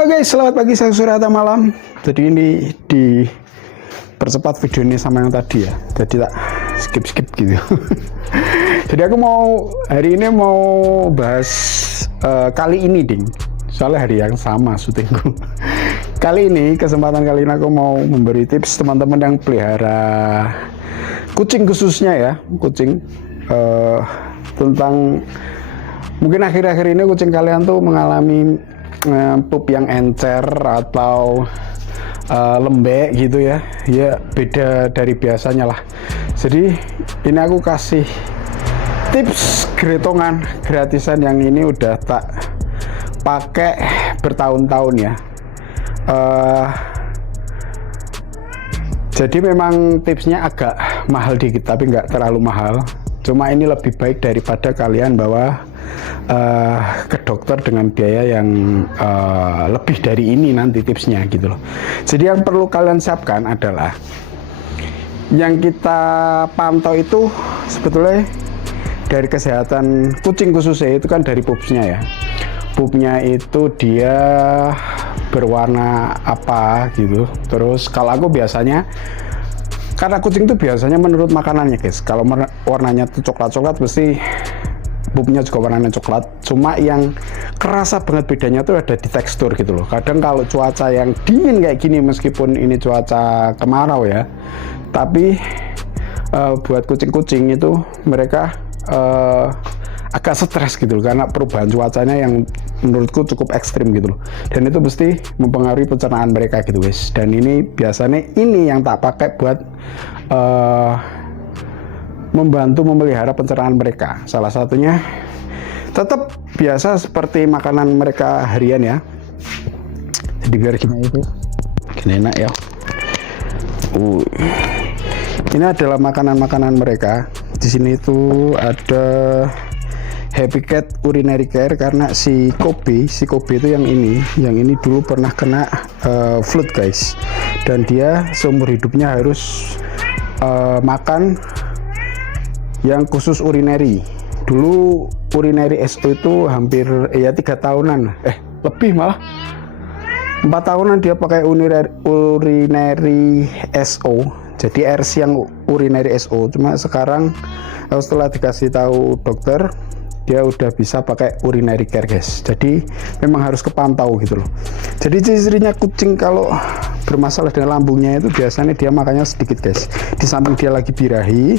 Halo guys, selamat pagi, siang, sore, atau malam. Jadi ini dipercepat video ini sama yang tadi ya. Jadi tak skip gitu. Jadi aku hari ini mau bahas kali ini ding. Soalnya hari yang sama syutingku. Kesempatan kali ini aku mau memberi tips teman-teman yang pelihara kucing khususnya ya, kucing tentang mungkin akhir-akhir ini kucing kalian tuh mengalami pup yang encer atau lembek gitu ya, beda dari biasanya lah. Jadi ini aku kasih tips gretongan gratisan yang ini udah tak pakai bertahun-tahun ya. Jadi memang tipsnya agak mahal dikit, tapi nggak terlalu mahal. Cuma ini lebih baik daripada kalian bawa ke dokter dengan biaya yang lebih dari ini nanti tipsnya gitu loh. Jadi yang perlu kalian siapkan adalah yang kita pantau itu sebetulnya dari kesehatan kucing khususnya itu kan dari pupsnya ya. Pupnya itu dia berwarna apa gitu. Terus kalau aku biasanya, karena kucing itu biasanya menurut makanannya guys, kalau warnanya tuh coklat-coklat pasti pupnya juga warnanya coklat. Cuma yang kerasa banget bedanya tuh ada di tekstur gitu loh. Kadang kalau cuaca yang dingin kayak gini, meskipun ini cuaca kemarau ya, tapi buat kucing-kucing itu mereka agak stres gitu loh, karena perubahan cuacanya yang menurutku cukup ekstrim gitu loh. Dan itu mesti mempengaruhi pencernaan mereka gitu guys. Dan ini biasanya ini yang tak pakai buat membantu memelihara pencernaan mereka. Salah satunya tetap biasa seperti makanan mereka harian ya. Jadi biar gini itu gini enak ya. Ini adalah makanan-makanan mereka. Di sini itu ada Happy Cat Urinary Care, karena si Kobe itu yang ini dulu pernah kena flu guys, dan dia seumur hidupnya harus makan yang khusus urinary. Dulu urinary SO itu hampir 3 tahunan, lebih malah 4 tahunan dia pakai urinary SO. Jadi RC yang urinary SO. Cuma sekarang setelah dikasih tahu dokter, dia udah bisa pakai urinary care guys. Jadi memang harus kepantau gitu loh. Jadi ciri-cirinya kucing kalau bermasalah dengan lambungnya itu biasanya dia makannya sedikit guys. Di samping dia lagi birahi,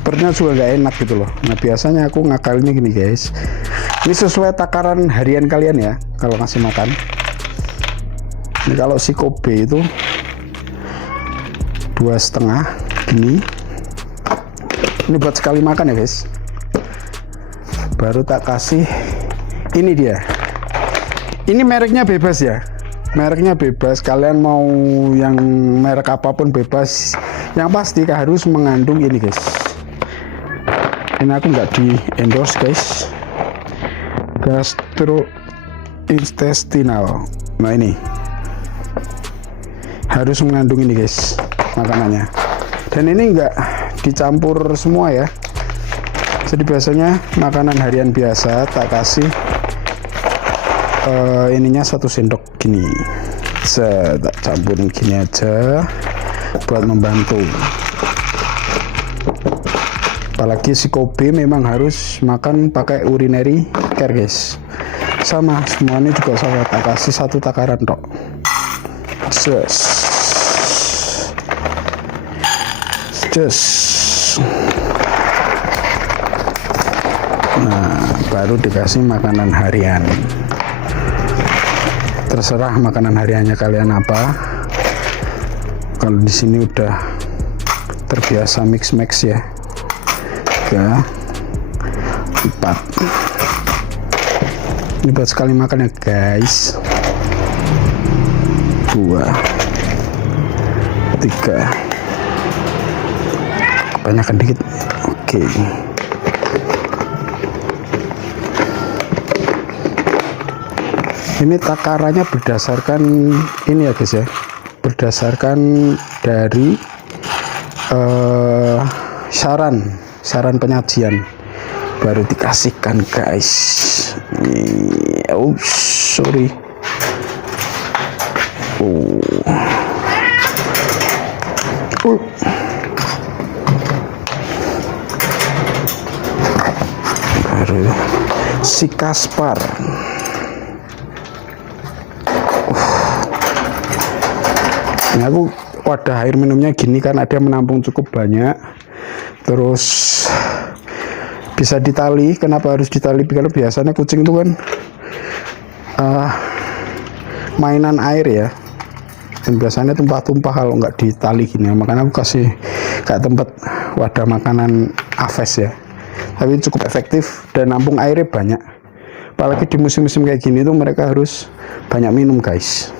perutnya juga nggak enak gitu loh. Nah biasanya aku ngakalinnya gini guys. Ini sesuai takaran harian kalian ya kalau ngasih makan. Ini kalau si Kobe itu 2,5 gini. Ini buat sekali makan ya guys. Baru tak kasih ini dia. Ini mereknya bebas ya. Mereknya bebas. Kalian mau yang merek apapun bebas. Yang pasti harus mengandung ini guys. Ini aku nggak di endorse guys. Gastrointestinal. Nah ini harus mengandung ini guys makanannya. Dan ini nggak dicampur semua ya. Jadi biasanya makanan harian biasa tak kasih ininya 1 sendok gini. Tak campurin gini aja buat membantu. Apalagi si Kobe memang harus makan pakai urinary care guys. Sama semuanya juga saya tak kasih 1 takaran tok. Nah, baru dikasih makanan harian. Terserah makanan hariannya kalian apa. Kalau di sini udah terbiasa mix ya. 3, 4. Ini buat sekali makan ya guys. 2, 3. Kebanyakan dikit. Oke. Ini takarannya berdasarkan ini ya guys ya, berdasarkan dari saran penyajian baru dikasihkan guys. Oh, sorry. Oh. Baru si Kaspar. Ini aku wadah air minumnya gini kan ada menampung cukup banyak. Terus bisa ditali. Kenapa harus ditali? Kalau biasanya kucing itu kan mainan air ya. Dan biasanya tumpah-tumpah kalau nggak ditali gini. Makanya aku kasih kayak tempat wadah makanan Aves ya. Tapi cukup efektif dan nampung airnya banyak. Apalagi di musim-musim kayak gini tuh mereka harus banyak minum guys.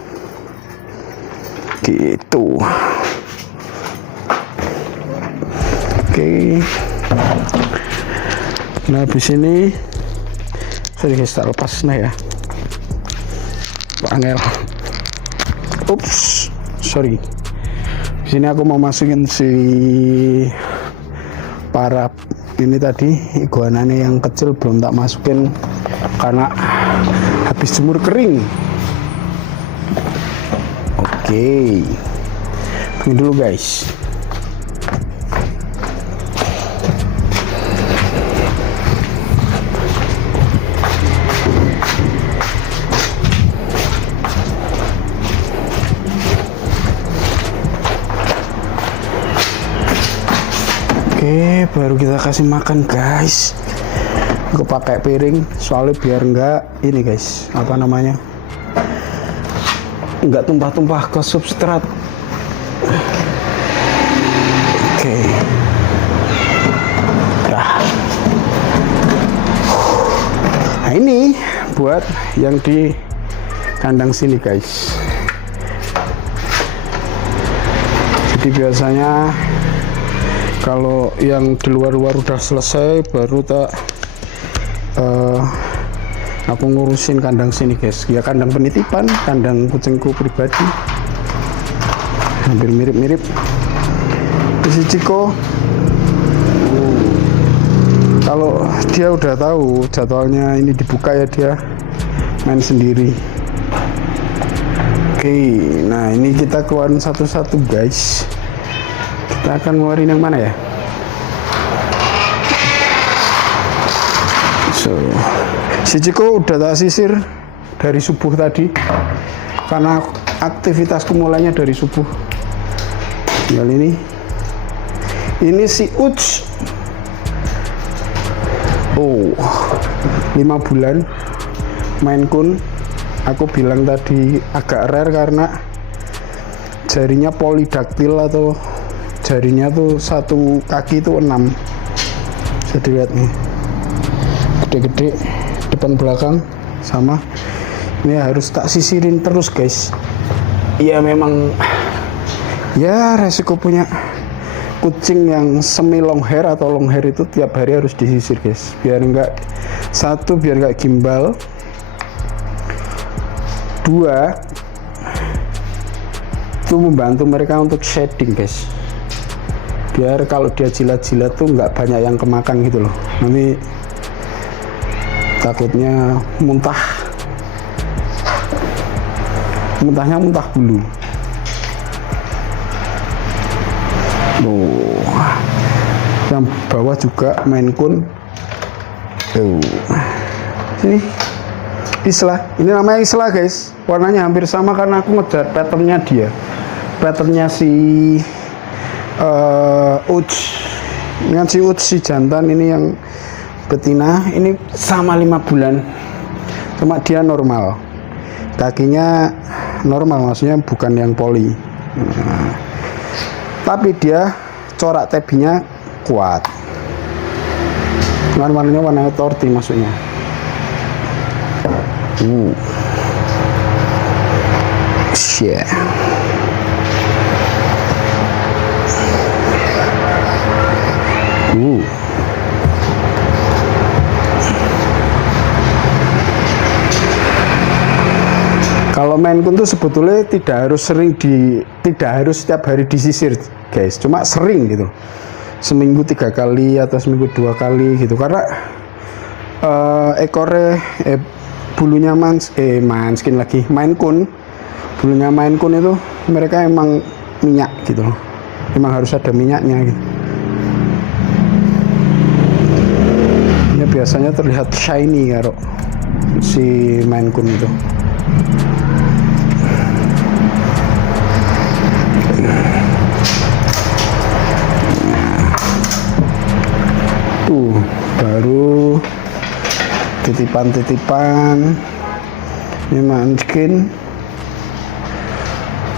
Gitu. Oke. Nah habis ini sorry guys, tak lepas nah ya. Pak Angel. Ups, sorry. Di sini aku mau masukin si para ini tadi iguananya yang kecil belum tak masukin karena habis jemur kering. Oke. Ini dulu guys. Oke, baru kita kasih makan guys. Gue pakai piring soalnya biar enggak ini guys, apa namanya, enggak tumpah-tumpah ke substrat. Oke. Nah ini buat yang di kandang sini guys. Jadi biasanya kalau yang di luar-luar udah selesai baru tak aku ngurusin kandang sini guys. Ya kandang penitipan, kandang kucingku pribadi. Hampir mirip-mirip. Si Ciko kalau dia udah tahu jadwalnya ini dibuka ya dia main sendiri. Oke, nah ini kita keluarin satu-satu guys. Kita akan ngeluarin yang mana ya? So, si Ciko udah tak sisir dari subuh tadi karena aktivitasku mulainya dari subuh. Tinggal ini si Uts. Oh, 5 bulan Maine Coon. Aku bilang tadi agak rare karena jarinya polidaktil atau jarinya tuh satu kaki itu 6. Bisa dilihat nih, gede-gede depan belakang sama. Ini harus tak sisirin terus guys. Iya memang ya resiko punya kucing yang semi long hair atau long hair itu tiap hari harus disisir guys, biar enggak biar enggak gimbal, 2 itu membantu mereka untuk shading guys, biar kalau dia jilat-jilat tuh nggak banyak yang kemakan gitu loh, nanti takutnya muntahnya muntah bulu. Yang bawah juga Maine Coon. Sini Isla, ini namanya Isla guys, warnanya hampir sama karena aku ngejar patternnya dia, patternnya si Uts. Dengan si Uts si jantan ini yang betina ini sama 5 bulan, cuma dia normal, kakinya normal, maksudnya bukan yang poli. Tapi dia corak tabinya kuat. Warnanya warna torti maksudnya. Shit. Kalau Maine Coon tuh sebetulnya tidak harus setiap hari disisir guys, cuma sering gitu, seminggu 3 kali atau seminggu 2 kali gitu, karena bulunya Manskin lagi, Maine Coon, bulunya Maine Coon itu mereka emang minyak gitu loh, emang harus ada minyaknya gitu. Ini biasanya terlihat shiny karo si Maine Coon itu. Tuh baru titipan-titipan ini Manskin.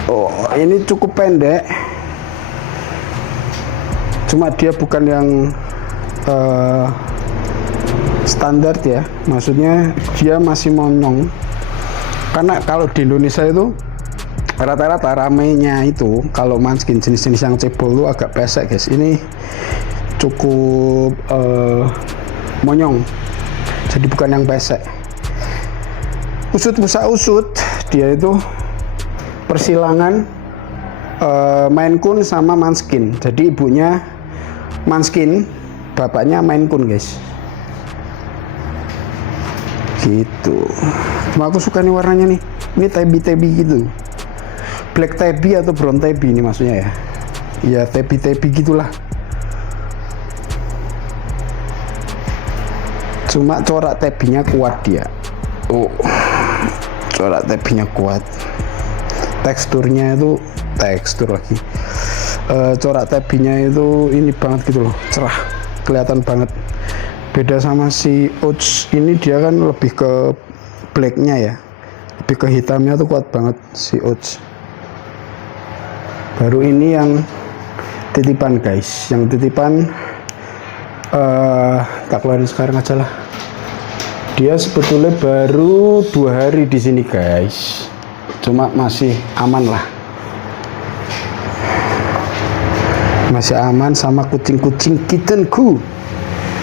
Oh, ini cukup pendek, cuma dia bukan yang standar ya, maksudnya dia masih monyong. Karena kalau di Indonesia itu rata-rata ramenya itu kalau Manskin jenis-jenis yang cebol itu agak pesek guys. Ini cukup monyong, jadi bukan yang pesek. Usut pusa usut, dia itu persilangan Maine Coon sama Manskin. Jadi ibunya Manskin, bapaknya Maine Coon guys. Gitu. Cuma aku suka nih warnanya nih. Ini tabby gitu. Black tabby atau brown tabby ini maksudnya ya. Ya tabby gitulah. Cuma corak tabby-nya kuat dia. Oh, corak tabby-nya kuat. Teksturnya itu tekstur lagi. Corak tabby-nya itu ini banget gitu loh, cerah, kelihatan banget. Beda sama si Oats ini, dia kan lebih ke black-nya ya, lebih ke hitamnya tuh kuat banget si Oats. Baru ini yang titipan guys, yang titipan tak keluarin sekarang aja lah. Dia sebetulnya baru 2 hari di sini guys, cuma masih aman lah, masih aman sama kucing-kucing kittenku.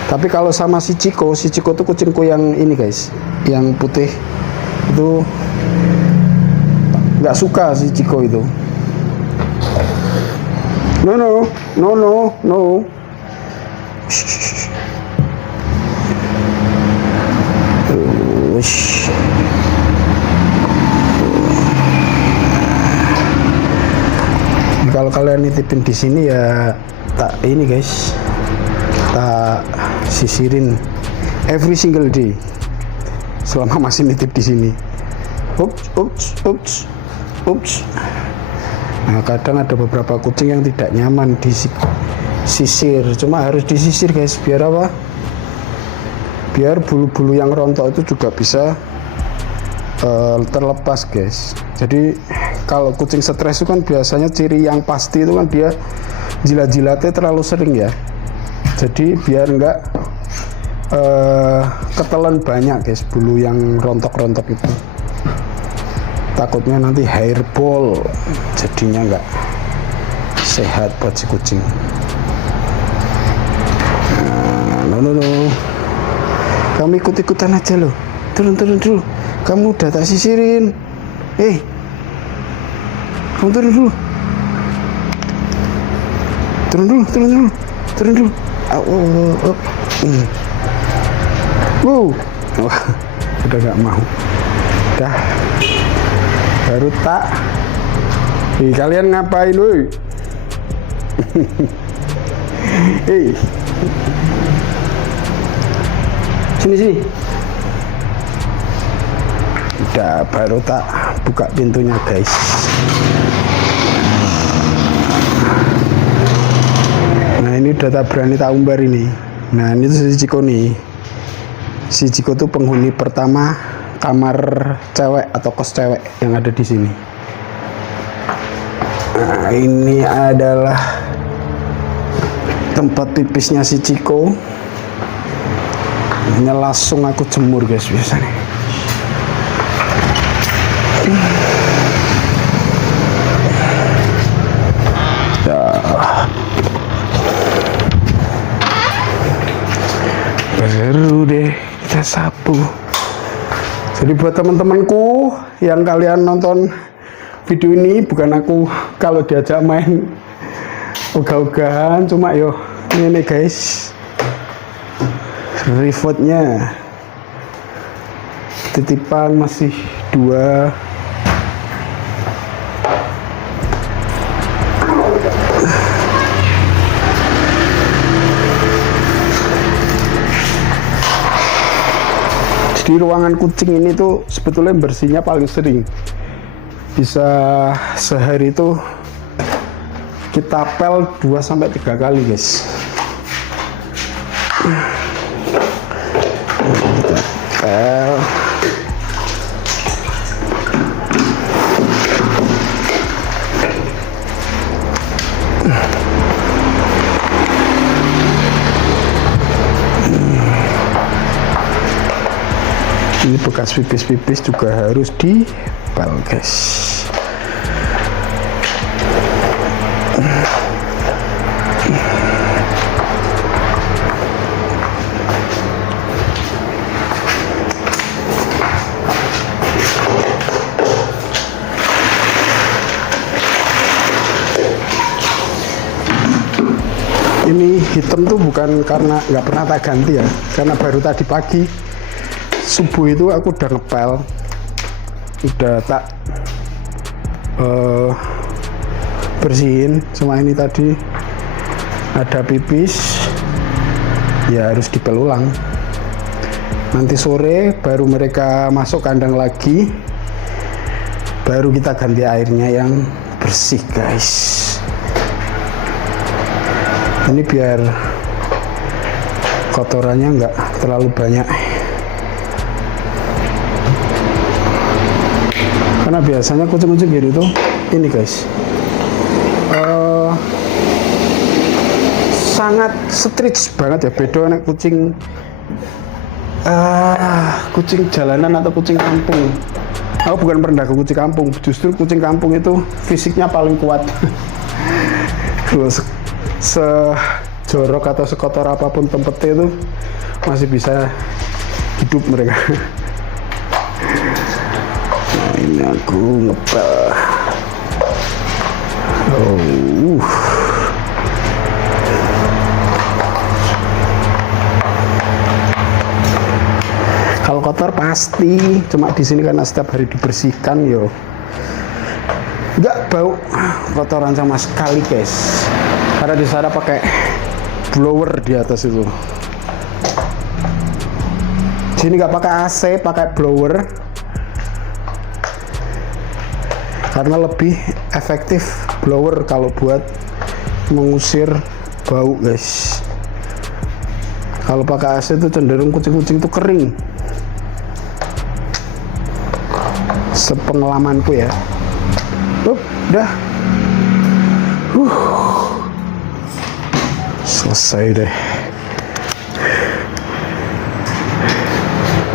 Tapi kalau sama si Ciko tuh kucingku yang ini guys, yang putih itu nggak suka si Ciko itu. No. Kalau kalian nitipin di sini ya tak ini guys, tak sisirin every single day selama masih nitip di sini. Ups. Nah, kadang ada beberapa kucing yang tidak nyaman disisir, cuma harus disisir guys, biar apa? Biar bulu-bulu yang rontok itu juga bisa terlepas guys. Jadi kalau kucing stres itu kan biasanya ciri yang pasti itu kan dia jilat-jilatnya terlalu sering ya. Jadi biar enggak ketelan banyak guys bulu yang rontok-rontok itu. Takutnya nanti hairball, jadinya enggak sehat buat si kucing. No. Kamu ikut-ikutan aja loh. Turun dulu. Kamu udah tak sisirin. Kamu turun dulu. Turun dulu. Wah, udah gak mau. Udah. Baru tak. Kalian ngapain, woi? Sini. Udah, baru tak buka pintunya guys. Nah ini udah tak berani tak umbar ini. Nah ini tuh si Ciko nih. Si Ciko tuh penghuni pertama kamar cewek atau kos cewek yang ada di sini. Nah ini adalah tempat pipisnya si Ciko. Ini langsung aku jemur guys biasanya. Ya. Baru deh kita sapu. Jadi buat teman-temanku yang kalian nonton video ini, bukan aku kalau diajak main ogah-ogahan, cuma yo ini guys, remote-nya titipan masih 2. Di ruangan kucing ini tuh sebetulnya bersihnya paling sering, bisa sehari itu kita pel 2-3 kali guys. Kita pel. Ini bekas pipis-pipis juga harus dipel guys. Ini hitam tuh bukan karena nggak pernah tak ganti ya, karena baru tadi pagi subuh itu aku udah ngepel, udah tak bersihin semua. Ini tadi ada pipis ya, harus dipel ulang. Nanti sore baru mereka masuk kandang lagi, baru kita ganti airnya yang bersih guys. Ini biar kotorannya nggak terlalu banyak, karena biasanya kucing-kucing gini tuh ini guys sangat stretch banget ya. Beda nek kucing kucing jalanan atau kucing kampung. Aku bukan pernah ke kucing kampung, justru kucing kampung itu fisiknya paling kuat. Kalau sejorok atau sekotor apapun tempatnya itu masih bisa hidup mereka. Ini aku ngepel. Kalau kotor pasti, cuma di sini karena setiap hari dibersihkan yo, nggak bau kotoran sama sekali guys. Karena di sana pakai blower di atas itu. Sini nggak pakai AC, pakai blower. Karena lebih efektif blower kalau buat mengusir bau guys. Kalau pakai AC itu cenderung kucing-kucing itu kering, sepengalamanku ya. Udah selesai deh.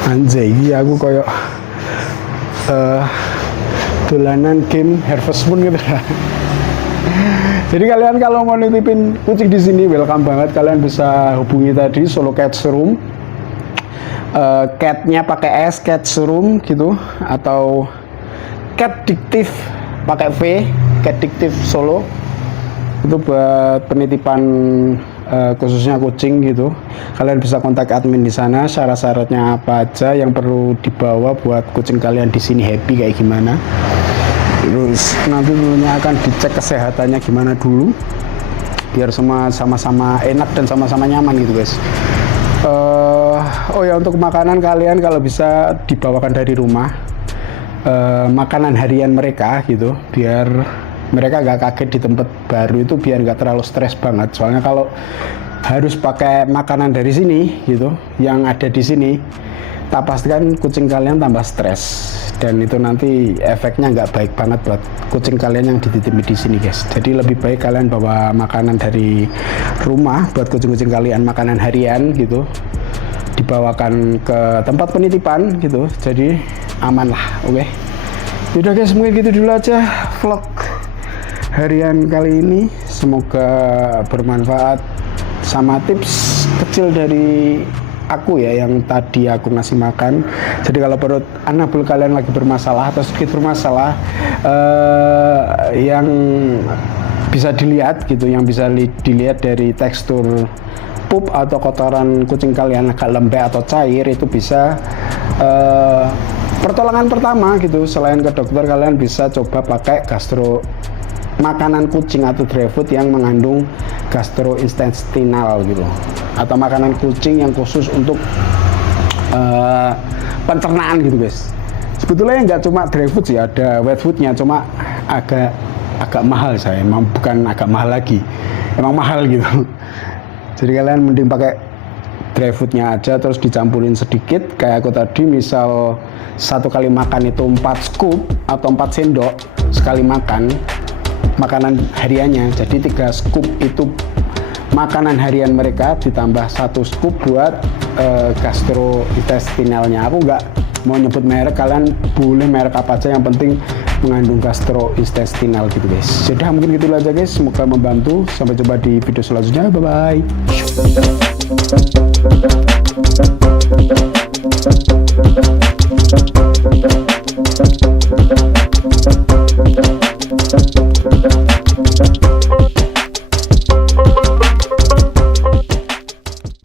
Anjay, iya aku koyok dolanan game Harvest Moon gitu. Jadi kalian kalau mau nitipin kucing di sini welcome banget. Kalian bisa hubungi tadi Solo Cats Room. Catnya pakai S, Cats Room gitu, atau Cat Diktif pakai V, Cat Diktif Solo. Itu buat penitipan khususnya kucing gitu. Kalian bisa kontak admin di sana. Syarat-syaratnya apa aja yang perlu dibawa buat kucing kalian di sini happy kayak gimana. Terus nanti tentunya akan dicek kesehatannya gimana dulu, biar semua sama-sama enak dan sama-sama nyaman gitu guys. Oh ya, untuk makanan kalian kalau bisa dibawakan dari rumah, makanan harian mereka gitu, biar mereka nggak kaget di tempat baru itu, biar nggak terlalu stres banget. Soalnya kalau harus pakai makanan dari sini gitu, yang ada di sini, tak pastikan kucing kalian tambah stres, dan itu nanti efeknya nggak baik banget buat kucing kalian yang dititipi di sini guys. Jadi lebih baik kalian bawa makanan dari rumah buat kucing-kucing kalian, makanan harian gitu, dibawakan ke tempat penitipan gitu, jadi aman lah. Oke, yaudah guys, mungkin gitu dulu aja vlog harian kali ini. Semoga bermanfaat sama tips kecil dari aku ya, yang tadi aku ngasih makan. Jadi kalau perut anabul kalian lagi bermasalah atau sedikit bermasalah, yang bisa dilihat gitu, yang bisa dilihat dari tekstur pup atau kotoran kucing kalian agak lembek atau cair, itu bisa pertolongan pertama gitu, selain ke dokter, kalian bisa coba pakai makanan kucing atau dry food yang mengandung gastrointestinal gitu, atau makanan kucing yang khusus untuk pencernaan gitu guys. Sebetulnya nggak cuma dry food sih, ada wet foodnya, cuma agak mahal saya, emang bukan agak mahal lagi, emang mahal gitu. Jadi kalian mending pakai dry foodnya aja, terus dicampurin sedikit kayak aku tadi, misal satu kali makan itu 4 scoop atau 4 sendok sekali makan makanan hariannya. Jadi 3 scoop itu makanan harian mereka, ditambah 1 scoop buat gastrointestinalnya. Aku nggak mau nyebut merek, kalian boleh merek apa aja, yang penting mengandung gastrointestinal gitu guys. Jadi mungkin gitu aja guys, semoga membantu. Sampai jumpa di video selanjutnya, bye bye.